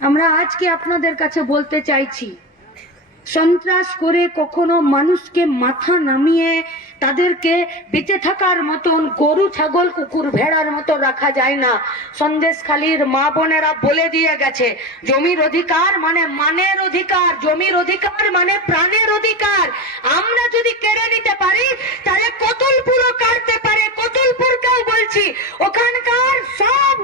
আমরা আজকে আপনাদের কাছে বলতে চাইছি, সন্ত্রাস করে কখনো মানুষকে মাথা নামিয়ে তাদেরকে বেঁচে থাকার মতন গরু ছাগল কুকুর ভেড়ার মতো রাখা যায় না। সন্দেশখালীর মা বোনেরা বলে দিয়ে গেছে, জমির অধিকার মানে মানের অধিকার, জমির অধিকার মানে প্রাণের অধিকার। আমরা যদি কেড়ে নিতে পারি তাহলে কতুলপুরও কাটতে পারে। কতুলপুরকেও বলছি, ওখানকার সব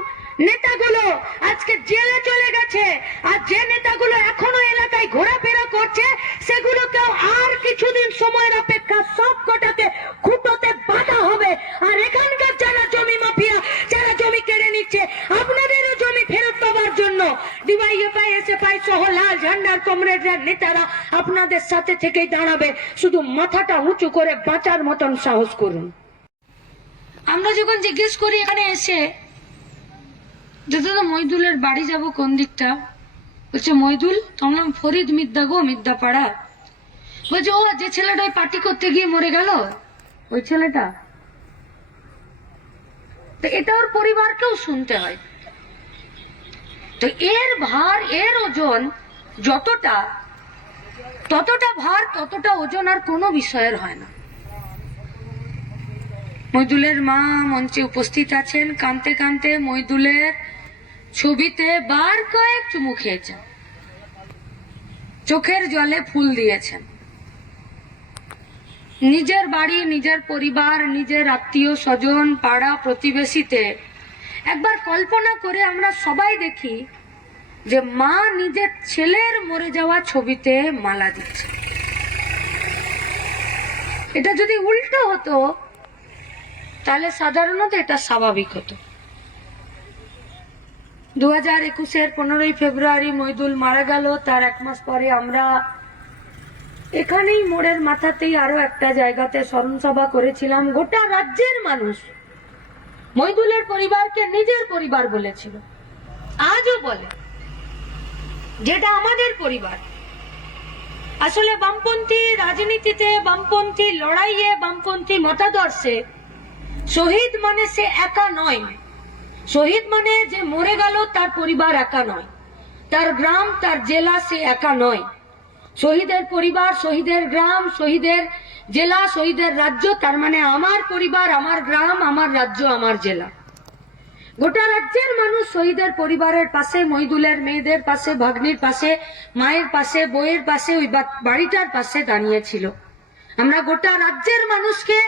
নেতাগুলো আজকে জেলে চলে গেছে, আর যে নেতাগুলো এখনো এলাকায় ঘোরাফেরা করছে সেগুলোকেও আর কিছুদিন সময়ের অপেক্ষা সব কটাকে খুঁটোতে বাঁধা হবে। আর এখানকার যারা জমি মাফিয়া, যারা জমি কেড়ে নিচ্ছে, আপনাদেরও জমি ফেরত পাওয়ার জন্য ডিওয়াইএফআই, এসএফআই সহ লাল ঝান্ডার কমরেডরা নেতারা আপনাদের সাথে থেকেই দাঁড়াবে। শুধু মাথাটা উঁচু করে বাঁচার মতন সাহস করুন। আমরা যখন জিজ্ঞেস করি এখানে এসে, দাদা মইদুলের বাড়ি যাব কোন দিকটা, বলছে মইদুল, আমরা ফরিদ মিদ্যা গো, মিদ্যা পাড়া। বলছে ও যে ছেলেটা ওই পার্টি করতে গিয়ে মরে গেল, ওই ছেলেটা। তো এটা ওর পরিবারকেও শুনতে হয়। তো এর ভার, এর ওজন যতটা, ততটা ভার ততটা ওজন আর কোনো বিষয়ের হয় না। মইদুলের মা মঞ্চে উপস্থিত আছেন, কাঁদতে কাঁদতে মইদুলের ছবিতে বার কয়েক চুমু খেয়েছেন, চোখের জলে ফুল দিয়েছেন। নিজের বাড়ি, নিজের পরিবার, নিজের আত্মীয় স্বজন, পাড়া প্রতিবেশীতে একবার কল্পনা করে আমরা সবাই দেখি যে মা নিজের ছেলের মরে যাওয়া ছবিতে মালা দিচ্ছে। এটা যদি উল্টো হতো তাহলে সাধারণত এটা স্বাভাবিক হতো। 2021-এর 15ই ফেব্রুয়ারি মইদুল মারা গেল। তার এক মাস পরে আমরা এখানেই মোড়ের মাথাতেই আরো একটা জায়গাতে স্মরণ সভা করেছিলাম। গোটা রাজ্যের মানুষ মইদুলের পরিবারকে নিজের পরিবার বলেছিল, আজও বলে, যেটা আমাদের পরিবার। আসলে বামপন্থী রাজনীতিতে, বামপন্থী লড়াইয়ে, বামপন্থী মতাদর্শে শহীদ মানে সে একা নয়। শহীদ মানে যে মরে গেল তার পরিবার একা নয়, তার গ্রাম, তার জেলা সে একা নয়। শহীদের পরিবার, শহীদের গ্রাম, শহীদের জেলা, শহীদের রাজ্য, তার মানে আমার পরিবার, আমার গ্রাম, আমার রাজ্য, আমার জেলা। গোটা রাজ্যের মানুষ শহীদের পরিবারের পাশে, মইদুলের মেয়েদের পাশে, ভাগ্নির পাশে, মায়ের পাশে, বইয়ের পাশে, ওই বাড়িটার পাশে দাঁড়িয়েছিল। আমরা গোটা রাজ্যের মানুষকে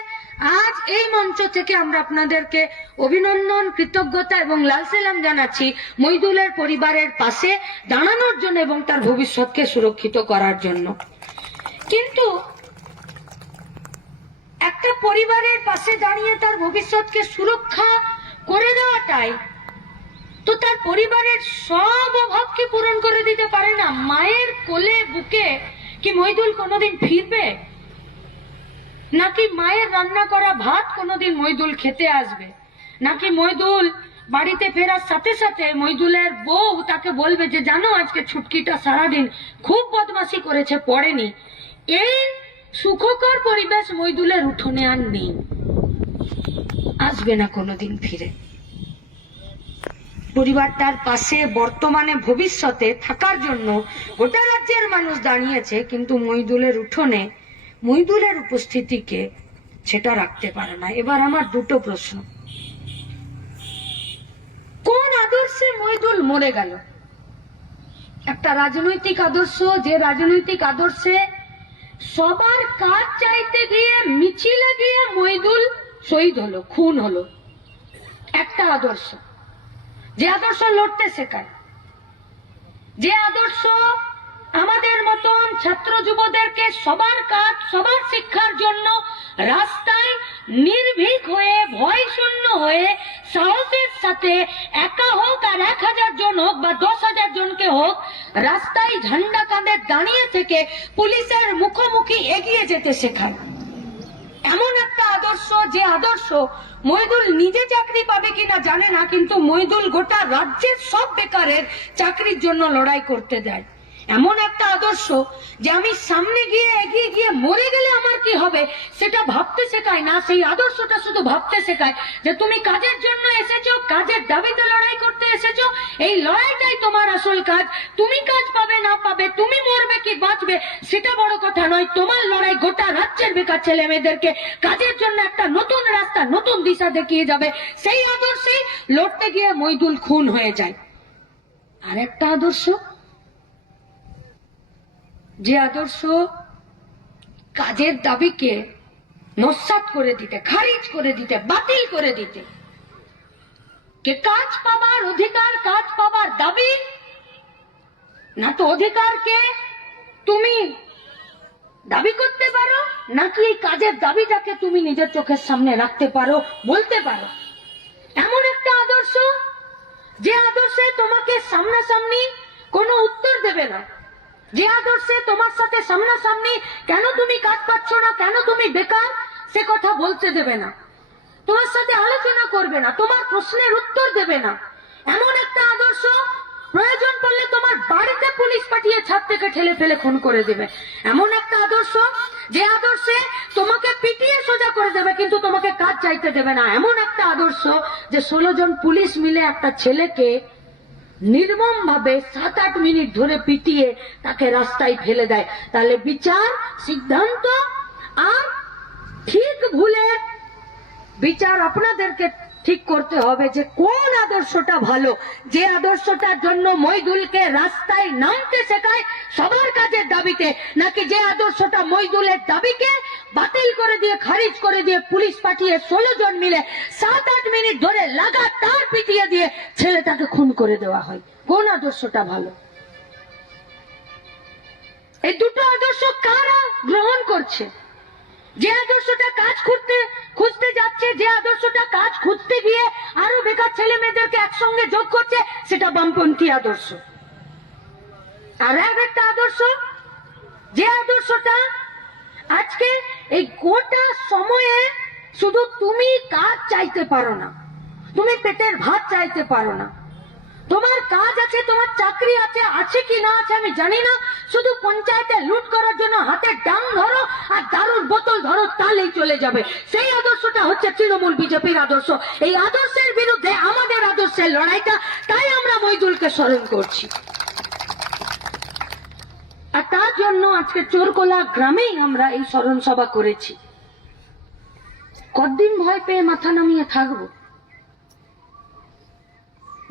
আজ এই মঞ্চ থেকে আমরা আপনাদেরকে অভিনন্দন, কৃতজ্ঞতা এবং লাল সালাম জানাচ্ছি মইদুলের পরিবারের পাশে দাঁড়ানোর জন্য এবং তার ভবিষ্যৎকে সুরক্ষিত করার জন্য। কিন্তু একটা পরিবারের পাশে দাঁড়িয়ে তার ভবিষ্যৎকে সুরক্ষা করে দেওয়াটাই তো তার পরিবারের সব অভাবকে পূরণ করে দিতে পারে না। মায়ের কোলে বুকে কি মইদুল কোনোদিন ফিরবে? নাকি মায়ের রান্না করা ভাত কোনোদিন মইদুল খেতে আসবে? নাকি মইদুল বাড়িতে ফেরার সাথে সাথে মইদুলের বউ তাকে বলবে যে জানো আজকে ছুটকিটা সারাদিন খুব বদমাশি করেছে, পড়েনি? এই সুখকর পরিবেশ মইদুলের উঠোনে আর নেই, আসবে না কোনোদিন ফিরে। পরিবারটার পাশে বর্তমানে ভবিষ্যতে থাকার জন্য গোটা রাজ্যের মানুষ দাঁড়িয়েছে, কিন্তু মইদুলের উঠোনে মইদুলের উপস্থিতিকে সেটা রাখতে পারে না। এবার আমার দুটো প্রশ্ন, কোন আদর্শে মইদুল মরে গেল? একটা রাজনৈতিক আদর্শ, যে রাজনৈতিক আদর্শে সবার কাজ চাইতে গিয়ে মিছিলে গিয়ে মইদুল শহীদ হলো, খুন হলো। একটা আদর্শ, যে আদর্শ লড়তে শেখায়, যে আদর্শ আমাদের মতন ছাত্র যুবদেরকে সবার কাজ, সবার শিক্ষার জন্য রাস্তায় নির্ভীক হয়ে, ভয় শূন্য হয়ে, সাহসের সাথে একা হোক আর 1000 জন হোক বা 10,000 জনকে হোক, রাস্তায় ঝান্ডা কাঁধে দাঁড়িয়ে থেকে পুলিশের মুখোমুখি এগিয়ে যেতে শেখায়। এমন একটা আদর্শ, যে আদর্শ মইদুল নিজে চাকরি পাবে কিনা জানে না, কিন্তু মইদুল গোটা রাজ্যের সব বেকারের চাকরির জন্য লড়াই করতে দেয়। এমন একটা আদর্শ যে আমি সামনে গিয়ে এগিয়ে গিয়ে মরে গেলে আমার কি হবে সেটা ভাবতে শেখায় না, সেই আদর্শটা শুধু ভাবতে শেখায় যে তুমি কাজের জন্য এসেছো, কাজের দাবিতে লড়াই করতে এসেছো, এই লড়াইটাই তোমার আসল কাজ। তুমি কাজ পাবে না পাবে, তুমি মরবে কি বাঁচবে সেটা বড় কথা নয়, তোমার লড়াই গোটা রাজ্যের বেকার ছেলে মেয়েদেরকে কাজের জন্য একটা নতুন রাস্তা, নতুন দিশা দেখিয়ে যাবে। সেই আদর্শে লড়তে গিয়ে মইদুল খুন হয়ে যায়। আর একটা আদর্শ, যে আদর্শ কাজের দাবিকে নস্যাৎ করে দিতে, খারিজ করে দিতে, বাতিল করে দিতে, কে কাজ পাবার অধিকার, কাজ পাবার দাবি না তো অধিকারকে তুমি দাবি করতে পারো, নাকি এই কাজের দাবিটাকে তুমি নিজের চোখের সামনে রাখতে পারো, বলতে পারো। এমন একটা আদর্শ যে আদর্শে তোমাকে সামনাসামনি কোনো উত্তর দেবে না, যে আদর্শে তোমার সাথে সামনাসামনি কেন তুমি কাজ পাচ্ছ না, কেন তুমি বেকার সে কথা বলতে দেবে না, তোমার সাথে আলোচনা করবে না, তোমার প্রশ্নের উত্তর দেবে না। এমন একটা আদর্শ প্রয়োজন পড়লে তোমার বাড়িতে পুলিশ পাঠিয়ে ছাদ থেকে ঠেলে ফেলে খুন করে দেবে। এমন একটা আদর্শ যে আদর্শে তোমাকে পিটিয়ে সোজা করে দেবে কিন্তু তোমাকে কাজ চাইতে দেবে না। এমন একটা আদর্শ যে 16 জন পুলিশ মিলে একটা ছেলেকে নির্মম ভাবে 7-8 মিনিট ধরে পিটিয়ে তাকে রাস্তায় ফেলে দেয়। তাহলে বিচার, সিদ্ধান্ত আর ঠিক ভুলের বিচার আপনাদেরকে ঠিক করতে হবে যে কোন আদর্শটা ভালো, যে আদর্শটার জন্য মইদুলকে রাস্তায় নামতে শেখায় সবার কাজের দাবিতে, নাকি যে আদর্শটা মইদুলের দাবিকে বাতিল করে দিয়ে, খারিজ করে দিয়ে পুলিশ পাঠিয়ে 16 জন মিলে 7-8 মিনিট ধরে লাগাতার পিটিয়ে দিয়ে ছেলেটাকে খুন করে দেওয়া হয়। কোন আদর্শটা ভালো? এই দুটো আদর্শ কারা গ্রহণ করছে? যে আদর্শটা কাজ খুঁজতে যাচ্ছে, যে আদর্শটা কাজ খুঁজতে গিয়ে আরো বেকার ছেলে মেয়েদেরকে একসঙ্গে যোগ করছে, সেটা বামপন্থী আদর্শ। আর একটা আদর্শ, যে আদর্শটা আজকে এই গোটা সময়ে শুধু তুমি কাজ চাইতে পারো না, তুমি পেটের ভাত চাইতে পারো না, তোমার কাজ আছে, তোমার চাকরি আছে কি না আছে আমি জানি না, শুধু পঞ্চায়েতে লুট করার জন্য হাতে ডাং ধরো আর দারুর বোতল ধরো, তাহলেই চলে যাবে। সেই আদর্শটা হচ্ছে তৃণমূল বিজেপির আদর্শ। এই আদর্শের বিরুদ্ধে আমাদের আদর্শের লড়াইটা, তাই আমরা মইদুলকে স্মরণ করছি। আর তার জন্য আজকে চোরকোলা গ্রামেই আমরা এই স্মরণ সভা করেছি। কতদিন ভয় পেয়ে মাথা নামিয়ে থাকবো?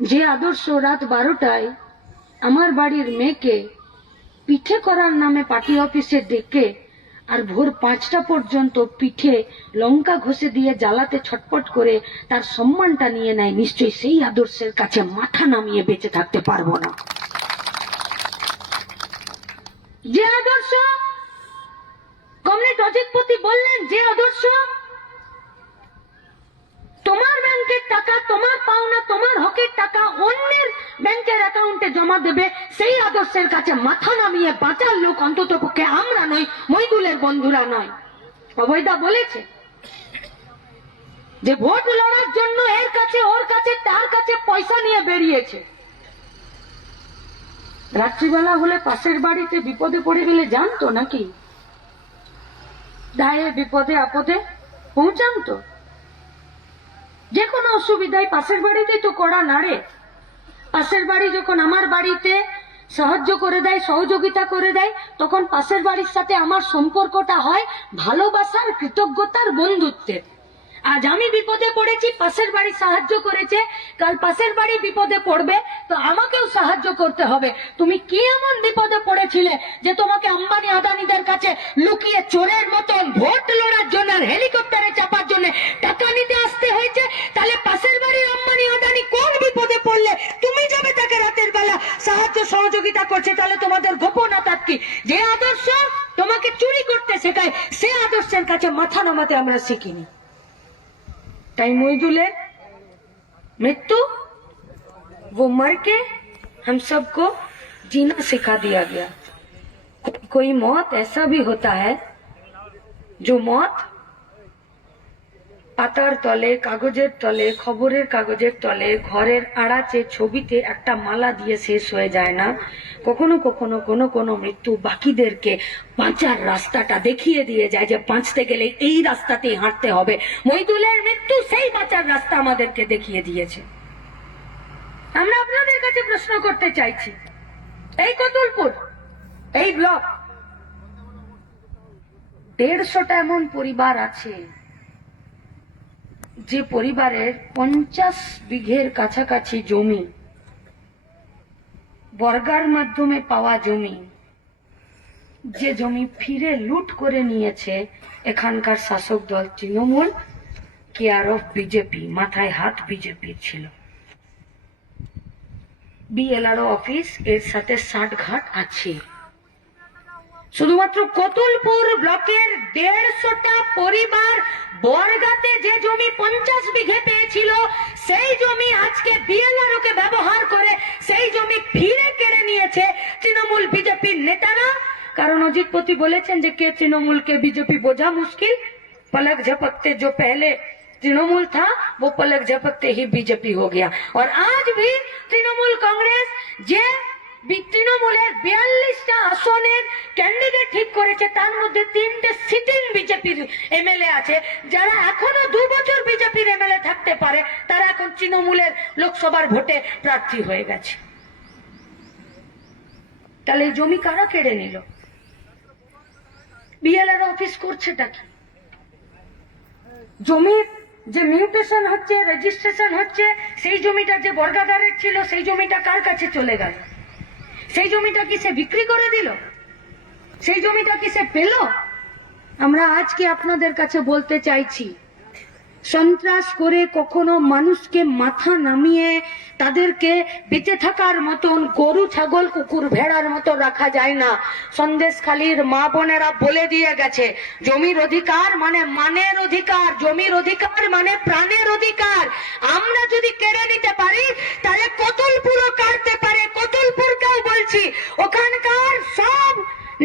যে আদর্শ রাত 12টায় আমার বাড়ির মেয়েকে পিঠে করার নামে পার্টি অফিসে ডেকে আর ভোর 5টা পর্যন্ত পিঠে লঙ্কা ঘষে দিয়ে জ্বালাতে ছটপট করে তার সম্মানটা নিয়ে নেয়, নিশ্চয়ই সেই আদর্শের কাছে মাথা নামিয়ে বেঁচে থাকতে পারবো না। যে আদর্শ কমরেড অজিতপতি বললেন, যে আদর্শ তোমার ব্যাংকের টাকা, তোমার পাওনা, তোমার হকের টাকা অন্যের ব্যাংকের অ্যাকাউন্টে জমা দেবে, সেই আদর্শের কাছে মাথা নামিয়ে বাঁচার লোক অন্তত পক্ষে আমরা নই, মইদুলের বন্ধুরা নয়। অভয়দা বলেছে যে ভোট লড়ার জন্য এর কাছে, ওর কাছে, তার কাছে পয়সা নিয়ে বেরিয়েছে। রাত্রিবেলা হলে পাশের বাড়িতে বিপদে পড়ে গেলে জানতো নাকি? দায়ে বিপদে আপদে পৌঁছান তো, যে কোনো অসুবিধায় পাশের বাড়িতেই তো কড়া নাড়ে। পাশের বাড়ি যখন আমার বাড়িতে সাহায্য করে দেয়, সহযোগিতা করে দেয়, তখন পাশের বাড়ির সাথে আমার সম্পর্কটা হয় ভালোবাসার, কৃতজ্ঞতার, বন্ধুত্বের। আজ আমি বিপদে পড়েছি, পাশের বাড়ি সাহায্য করেছে, কাল পাশের বাড়ি বিপদে পড়বে তো আমাকেও সাহায্য করতে হবে। তুমি কি এমন বিপদে পড়েছিলে যে তোমাকে আম্বানি আদানিদের কাছে লুকিয়ে চোরের মতন ভোট লড়ার জন্য আর হেলিকপ্টারে চাপার জন্য টাকা নিতে আসতে হয়েছে? তাহলে পাশের বাড়ির আম্বানি আদানি কোন বিপদে পড়লে তুমি যাবে তাকে রাতের বেলা সাহায্য সহযোগিতা করছে? তাহলে তোমাদের গোপনতা কি? যে আদর্শ তোমাকে চুরি করতে শেখায়, সে আদর্শের কাছে মাথা নামাতে আমরা শিখিনি। তাই মইদুলের मृत्यु वो मर के हम सबको जीना सिखा दिया गया। कोई मौत ऐसा भी होता है जो मौत পাতার তলে, কাগজের তলে, খবরের কাগজের তলে, ঘরের আড়াচে, ছবিতে একটা মালা দিয়ে শেষ হয়ে যায় না। কখনো কখনো কোনো কোনো মৃত্যু বাকিদেরকে বাঁচার রাস্তাটা দেখিয়ে দিয়ে যায়, যে বাঁচতে গেলে এই রাস্তাতেই হাঁটতে হবে। মইদুলের মৃত্যু সেই বাঁচার রাস্তা আমাদেরকে দেখিয়ে দিয়েছে। আমরা আপনাদের কাছে প্রশ্ন করতে চাইছি, এই কতুলপুর, এই ব্লক 150টা এমন পরিবার আছে যে পরিবারের 50 বিঘের কাছাকাছি জমি, বর্গার মাধ্যমে পাওয়া জমি, যে জমি ফিরে লুট করে নিয়েছে এখানকার শাসক দল তৃণমূল, কেয়ার অফ বিজেপি, মাথায় হাত বিজেপির ছিল। বিএলআরও অফিস এর সাথে 60 ঘাট আছে। শুধুমাত্র কতুলপুর ব্লকের 150টা পরিবার বর্গাতে যে জমি 50 বিঘে পেয়েছিল, সেই জমি আজকে বিএলআরও কে ব্যবহার করে সেই জমি ফিরে কেড়ে নিয়েছে তৃণমূল বিজেপির নেতারা। কারণ অজিতপতি বলেছেন যে কে তৃণমূল কে বিজেপি বোঝা মুশকিল, पलक झपकते जो पहले तृणमूल था वो पलक झपकते ही बीजेपी हो गया। और आज भी तृणमूल कांग्रेस যে তৃণমূলের 42টা আসনের ক্যান্ডিডেট ঠিক করেছে, তার মধ্যে 3টে সিটিং বিজেপির এমএলএ আছে, যারা এখনো 2 বছর বিজেপির এমএলএ থাকতে পারে, তারা এখন তৃণমূলের লোকসভার ভোটে প্রার্থী হয়ে গেছে। তাহলে এই জমি কারা কেড়ে নিল? বিএলআর অফিস করছেটা কি? জমির যে মিউটেশন হচ্ছে, রেজিস্ট্রেশন হচ্ছে, সেই জমিটা যে বর্গাদারের ছিল সেই জমিটা কার কাছে চলে গেল? সেই জমিটা কি সে বিক্রি করে দিল? সেই জমিটা কি সে পেল? আমরা আজকে আপনাদের কাছে বলতে চাইছি, সন্ত্রাস করে কখনো মানুষকে মাথা নামিয়ে তাদেরকে বেঁচে থাকার মতন গরু ছাগল কুকুর ভেড়ার মতো রাখা যায় না। সন্দেশখালীর মা বোনেরা বলে দিয়ে গেছে, জমির অধিকার মানে মানের অধিকার, জমির অধিকার মানে প্রাণের অধিকার। আমরা যদি কেড়ে নিতে পারি তাহলে কতুলপুরও কাটতে পারে। কতুলপুরকেও বলছি, ওখানকার সব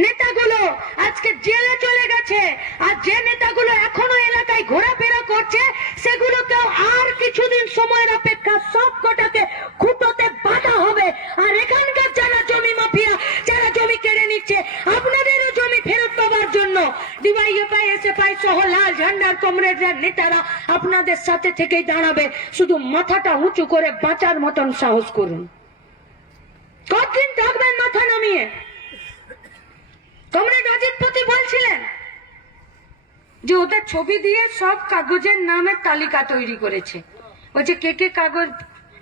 নেতাগুলো আজকে জেলে চলে গেছে, আর যে নেতাগুলো এখনো এলাকায় ঘোরাফেরা করছে সেগুলোকেও আর কিছুদিন সময়ের অপেক্ষা সব কটাকে খুঁটোতে বাঁধা হবে। আর এখানকার যারা জমি মাফিয়া, যারা জমি কেড়ে নিচ্ছে, আপনাদেরও জমি ফেরত পাওয়ার জন্য ডিওয়াইএফআই, এসএফআই সহ লাল ঝান্ডার কমরেডরা নেতারা আপনাদের সাথে থেকেই দাঁড়াবে। শুধু মাথাটা উঁচু করে বাঁচার মতন সাহস করুন। কতদিন থাকবেন মাথা নামিয়ে? কমরেড অজিতপতি বলছিলেন যে ওদের ছবি দিয়ে সব কাগজের নামের তালিকা তৈরি করেছে। বলছে কে কে কাগজ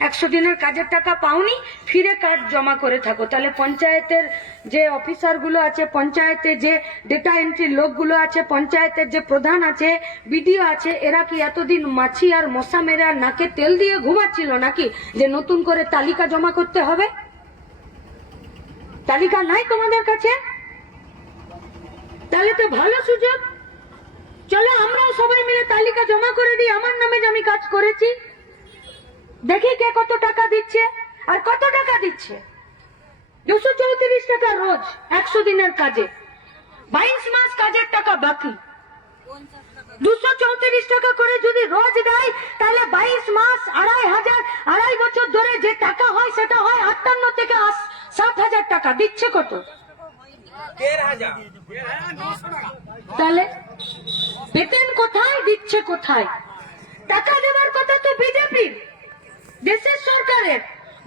100 দিনের কাজের টাকা পাওনি, ফিরে কার্ড জমা করে থাকো। তাহলে পঞ্চায়েতের যে অফিসার গুলো আছে, পঞ্চায়েতে যে ডেটা এন্ট্রি লোকগুলো আছে, পঞ্চায়েতের যে প্রধান আছে, বিডিও আছে, এরা কি এতদিন মাছি আর মশা মেরে আর নাকে তেল দিয়ে ঘুমাচ্ছিল নাকি যে নতুন করে তালিকা জমা করতে হবে? তালিকা নাই তোমাদের কাছে? তাহলে তো ভালো সুযোগ, চলো আমরাও সবাই মিলে তালিকা জমা করে দিই, আমার নামে যে আমি কাজ করেছি। দেখি কে কত টাকা দিচ্ছে আর কত টাকা দিচ্ছে। 234 টাকা রোজ 100 দিনের কাজে, 22 মাস কাজের টাকা বাকি। 234 টাকা করে যদি রোজ দেয় তাহলে 22 মাস 2500, 2.5 বছর ধরে যে টাকা হয় সেটা হয় 58 থেকে 60,000 টাকা। দিচ্ছে কত? 1,500। তাহলে বেতন কোথায় দিচ্ছে? কোথায় টাকা দেওয়ার কথা? তো बीजेपी देशेर सरकारेर,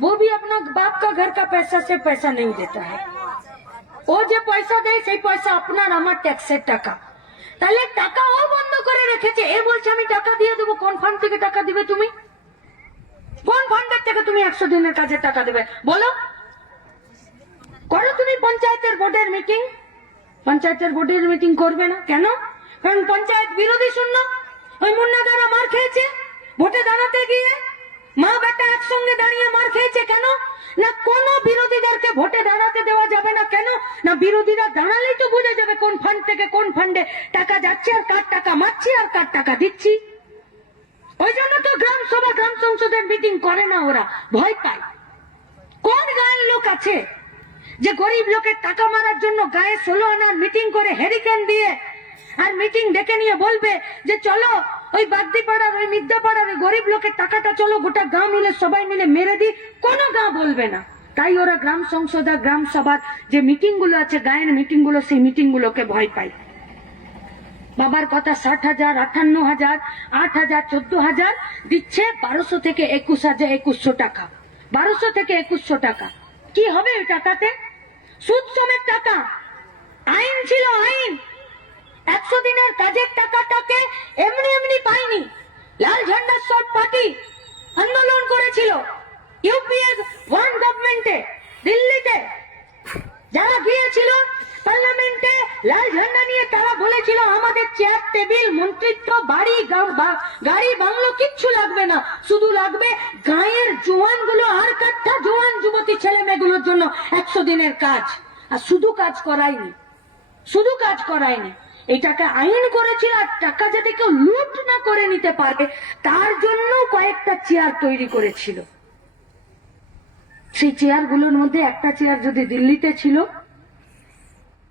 वो भी अपना बाप का घर का पैसा से पैसा नहीं देता है। ও যে পয়সা দেয় সেই পয়সা আপনার আমার ট্যাক্সের টাকা। তাহলে টাকা ও বন্ধ করে রেখেছে, এ বলছে আমি টাকা দিয়ে দেবো। কোন ফান্ড থেকে টাকা দিবে তুমি? কোন ফান্ডের থেকে তুমি 100 দিনের কাজের টাকা দেবে বলো? করো তুমি পঞ্চায়েতের বোর্ডের মিটিং। পঞ্চায়েতের বোর্ডের মিটিং করবে না কেন? কারণ পঞ্চায়েত বিরোধী শূন্য। ওই মুন্না দ্বারা মার খেয়েছে ভোটে দাঁড়াতে গিয়ে, মা বেটা একসঙ্গে দাঁড়িয়ে মার খেয়েছে কেন? না কোন বিরোধীদেরকে ভোটে দাঁড়াতে দেওয়া যাবে না। কেন না বিরোধীরা দাঁড়ালেই তো বোঝা যাবে কোন ফান্ড থেকে কোন ফান্ডে টাকা যাচ্ছে আর কার টাকা মারছি আর কার টাকা দিচ্ছি। ওই জন্য তো গ্রাম সভা গ্রাম সংসদের মিটিং করে না, ওরা ভয় পায়। কোন গায়ের লোক আছে যে গরিব লোকের টাকা মারার জন্য গায়ে 16 আনার মিটিং করে হেরিকেন দিয়ে আর মিটিং ডেকে নিয়ে বলবে যে চলো ওই বাগদি পাড়ার ওই মিদ্যা পাড়ার ওই গরিব লোকের টাকাটা চলো গোটা গাঁ মিলে সবাই মিলে মেরে দিই, কোনো গাঁ বলবে না। তাই ওরা গ্রাম সংসদ আর গ্রাম সভার যে মিটিং গুলো আছে, গায়ের মিটিং গুলো, সেই মিটিং গুলোকে ভয় পায়। বাবার কথা 60,000, 58,000, 8,000, 14,000 দিচ্ছে, 1200 থেকে 21,000 টাকা, 1200 থেকে 2100 টাকা। কি হবে ওই টাকাতে? সুদ সমেত টাকা। আইন ছিল, আইন 100 দিনের কাজের টাকাটাকে এমনি এমনি পাইনি। লাল ঝান্ডা শর্ট পার্টি আন্দোলন করেছিল ইউপিএ 1 গভর্নমেন্টে, দিল্লিতে যারা গিয়েছিল পার্লামেন্টে লাল ঝান্ডা নিয়ে, তারা বলেছিল আমাদের চেয়ার টেবিল মন্ত্রিত্ব বাড়ি গাড়ি বাংলো কিচ্ছু লাগবে না, শুধু লাগবে গায়ের জোয়ান গুলো আর কাঠা জোয়ান যুবতী ছেলে মেয়েগুলোর জন্য 100 দিনের কাজ। আর শুধু কাজ করায়নি, শুধু কাজ করায়নি, এটাকে আইন করেছিল। আর টাকা যাতে কেউ লুট না করে নিতে পারে তার জন্য কয়েকটা চেয়ার তৈরি করেছিল। সেই চেয়ার গুলোর মধ্যে একটা চেয়ার যদি দিল্লিতে ছিল,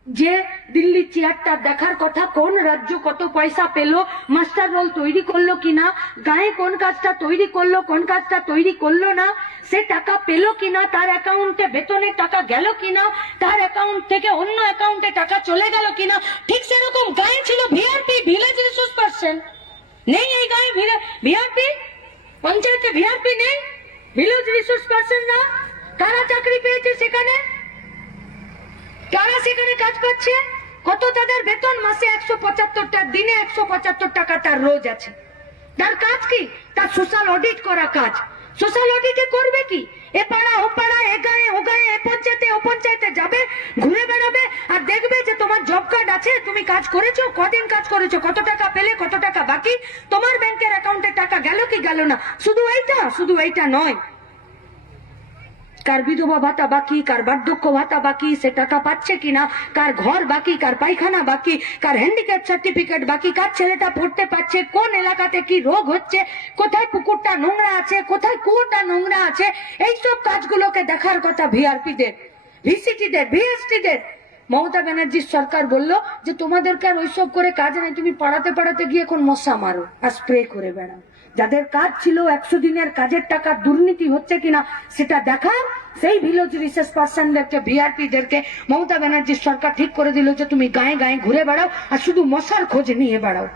যে দিল্লি চেয়ারটা দেখার কথা কোন রাজ্য কত পয়সা পেল, মাস্টার রোল তৈরি করলো কিনা, গায়ে কোন কাজটা তৈরি করলো, কোন কাজটা তৈরি করলো না, সে টাকা পেল কিনা, তার অ্যাকাউন্টে বেতনের টাকা গেল কিনা, তার অ্যাকাউন্ট থেকে অন্য অ্যাকাউন্টে টাকা চলে গেল কিনা। ঠিক সেরকম গায়ে ছিল ভিআরপি, ভিলেজ রিসোর্স পার্সন। নেই এই গায়ে ভিআরপি, পঞ্চায়েতে ভিআরপি নেই, ভিলেজ রিসোর্স পার্সন না। কারা চাকরি পেয়েছে সেখানে, কারা সেখানে কাজ পাচ্ছে, কত তাদের বেতন? মাসে 175 দিনে 175 টাকা তার রোজ আছে। তার কাজ কি? তার সোশ্যাল অডিট করা কাজ। সোশ্যাল অডিটে করবে কি? এ পাড়া ও পাড়া, এ গায়ে ও গায়ে, এ পঞ্চায়েতে ও পঞ্চায়েতে যাবে, ঘুরে বেড়াবে আর দেখবে যে তোমার জব কার্ড আছে, তুমি কাজ করেছো, কদিন কাজ করেছো, কত টাকা পেলে, কত টাকা বাকি, তোমার ব্যাংকের অ্যাকাউন্টে টাকা গেল কি গেল না। শুধু এইটা নয়, কার বিধবা ভাতা বাকি, কার বার্ধক্য ভাতা বাকি, সে টাকা পাচ্ছে কিনা, কার ঘর বাকি, কার পায়খানা বাকি, কার হ্যান্ডিক্যাপ সার্টিফিকেট বাকি, কার ছেলেটা পড়তে পারছে, কোন এলাকাতে কি রোগ হচ্ছে, কোথায় পুকুরটা নোংরা আছে, কোথায় কুয়োটা নোংরা আছে, এইসব কাজগুলোকে দেখার কথা ভিআরপিদের, ভিসিটিদের, ভিএসটিদের। মমতা ব্যানার্জির সরকার বলল যে তোমাদেরকে আর ওইসব করে কাজ নেই, তুমি পাড়াতে পাড়াতে গিয়ে এখন মশা মারো আর স্প্রে করে বেড়াও। যাদের কাজ ছিল 100 দিনের কাজের টাকা দুর্নীতি হচ্ছে কিনা সেটা দেখা, সেই ভিলেজ রিসোর্স পার্সনদেরকে, ভিআরপিদেরকে মমতা ব্যানার্জির সরকার ঠিক করে দিল যে তুমি গায়ে গায়ে ঘুরে বেড়াও আর শুধু মশার খোঁজ নিয়ে বেড়াও।